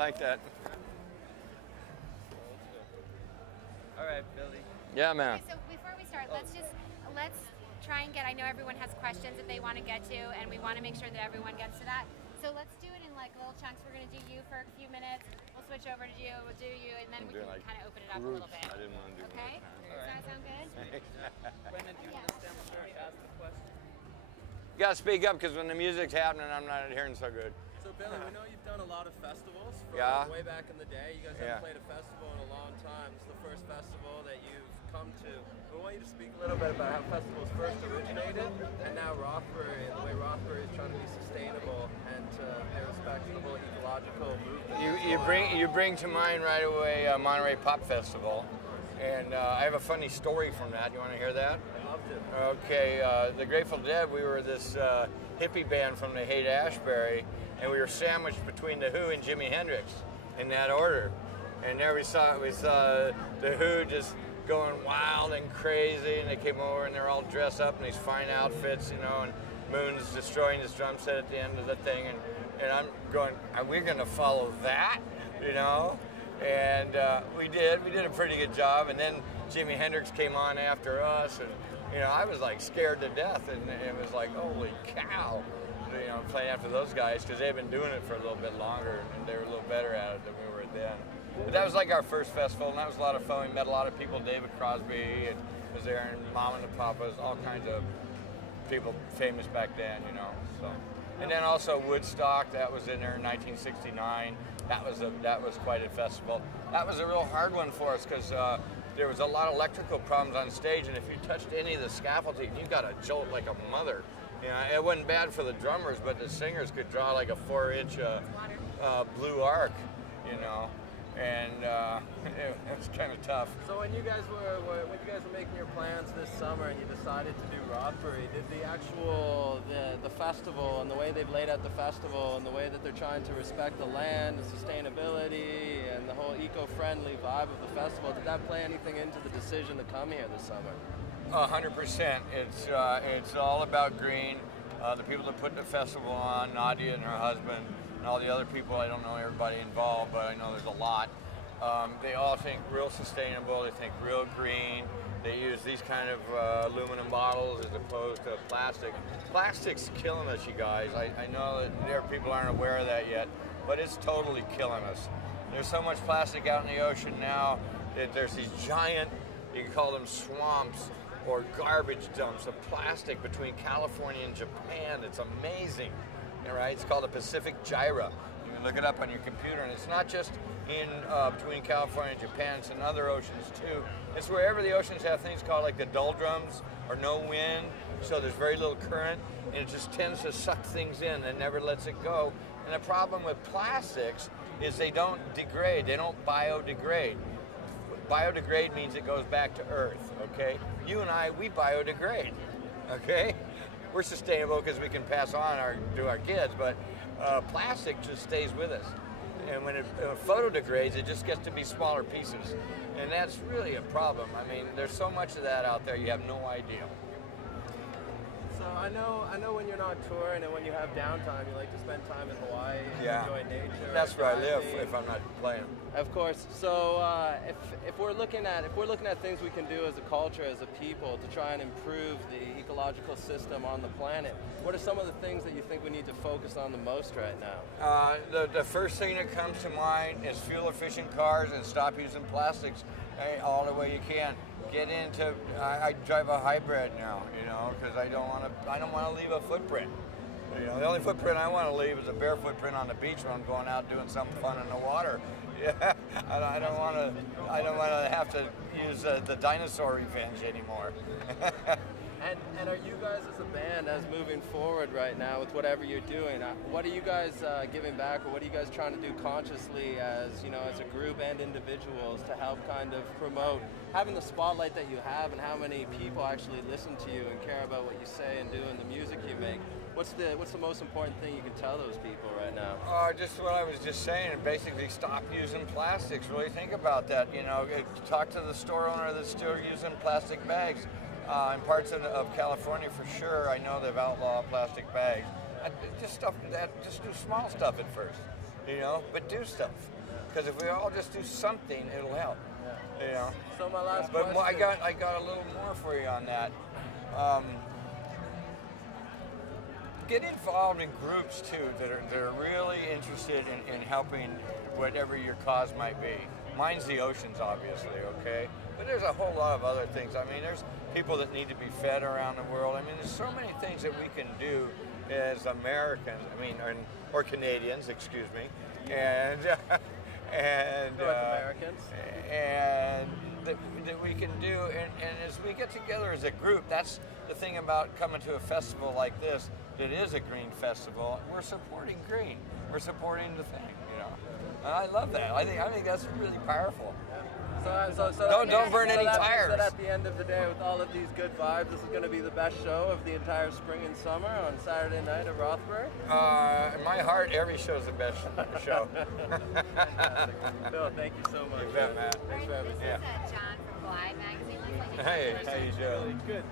like that. All right, Billy. Yeah, man. Okay, so before we start, let's try and get, I know everyone has questions that they want to get to, and we want to make sure that everyone gets to that. So let's do it in like little chunks. We're going to do you for a few minutes. We'll switch over to you. We'll do you, and then we can like kind of open it up a little bit. I didn't want to do Okay? Does that sound good? Brendan, do you want to stand up there and ask the question? You gotta speak up because when the music's happening, I'm not hearing so good. So Billy, we know you've done a lot of festivals from way back in the day. You guys haven't played a festival in a long time. It's the first festival that you've come to. We want you to speak a little bit about how festivals first originated and now Rothbury, and the way Rothbury is trying to be sustainable and to pay respect to the whole ecological movement. You bring to mind right away Monterey Pop Festival. And I have a funny story from that. You want to hear that? I love to. Okay, the Grateful Dead, we were this hippie band from the Haight-Ashbury, and we were sandwiched between The Who and Jimi Hendrix in that order. And there we saw The Who just going wild and crazy, and they came over and they're all dressed up in these fine outfits, you know, and Moon's destroying his drum set at the end of the thing, and I'm going, are we going to follow that, you know? And we did a pretty good job, and then Jimi Hendrix came on after us, and you know, I was like scared to death, and it was like, holy cow, you know, playing after those guys, because they've been doing it for a little bit longer, and they were a little better at it than we were then. But that was like our first festival, and that was a lot of fun. We met a lot of people. David Crosby and was there, and Mom and the Papas, all kinds of people famous back then, you know. So, and then also Woodstock, that was in there in 1969. That was quite a festival. That was a real hard one for us because there was a lot of electrical problems on stage, and if you touched any of the scaffolding, you got a jolt like a mother. You know, it wasn't bad for the drummers, but the singers could draw like a 4-inch blue arc, you know, and it was kind of tough. So when you guys were making your plans this summer and you decided to do Rothbury, did the actual the festival and the way they've laid out the festival and the way that they're trying to respect the land and sustainability and the whole eco-friendly vibe of the festival, did that play anything into the decision to come here this summer? 100%. It's all about green. The people that put the festival on, Nadia and her husband, and all the other people, I don't know everybody involved, but I know there's a lot. They all think real sustainable, they think real green. They use these kind of aluminum bottles as opposed to plastic. Plastic's killing us, you guys. I know that there people aren't aware of that yet, but it's totally killing us. There's so much plastic out in the ocean now that there's these giant, you can call them swamps, or garbage dumps of plastic between California and Japan. It's amazing. All right, it's called the Pacific Gyra. You can look it up on your computer, and it's not just in between California and Japan, it's in other oceans too. It's wherever the oceans have things called like the doldrums or no wind, so there's very little current, and it just tends to suck things in and never lets it go. And the problem with plastics is they don't degrade, they don't biodegrade. Biodegrade means it goes back to Earth, okay? You and I, we biodegrade, okay? We're sustainable because we can pass on to our kids, but plastic just stays with us. And when it photodegrades, it just gets to be smaller pieces. And that's really a problem. I mean, there's so much of that out there, you have no idea. So I know when you're not touring and when you have downtime, you like to spend time in Hawaii and enjoy nature. That's where I live if I'm not playing. Of course. So if we're looking at things we can do as a culture, as a people, to try and improve the ecological system on the planet, what are some of the things that you think we need to focus on the most right now? The first thing that comes to mind is fuel-efficient cars and stop using plastics all the way you can. Get into. I drive a hybrid now, you know, because I don't want to leave a footprint. You know, the only footprint I want to leave is a bare footprint on the beach when I'm going out doing something fun in the water. Yeah, I don't want to have to use the dinosaur revenge anymore. And are you guys as a band, as moving forward right now with whatever you're doing, what are you guys giving back, or what are you guys trying to do consciously as, you know, as a group and individuals to help kind of promote having the spotlight that you have and how many people actually listen to you and care about what you say and do and the music you make? What's the most important thing you can tell those people right now? Just what I was just saying, basically stop using plastics. Really think about that. You know, talk to the store owner that's still using plastic bags. In parts of California, for sure, I know they've outlawed plastic bags. Just do small stuff at first. you know, but do stuff. Because if we all just do something, it'll help. You know. So my last But question. I got a little more for you on that. Get involved in groups too that are really interested in helping whatever your cause might be. Mine's the oceans, obviously, okay? But there's a whole lot of other things. I mean, there's people that need to be fed around the world. I mean, there's so many things that we can do as Americans, I mean, or Canadians, excuse me, and North Americans. and that we can do, and as we get together as a group, that's the thing about coming to a festival like this that is a green festival. We're supporting green. We're supporting the thing, you know. And I love that. I think that's really powerful. So Don't burn any that means tires. that at the end of the day, with all of these good vibes, this is going to be the best show of the entire spring and summer on Saturday night at Rothbury. In my heart, every show's the best show. Phil, thank you so much. You bet, Matt. Thanks for everything. This is John from Glide Magazine. Looks like Hey, how you doing? Good.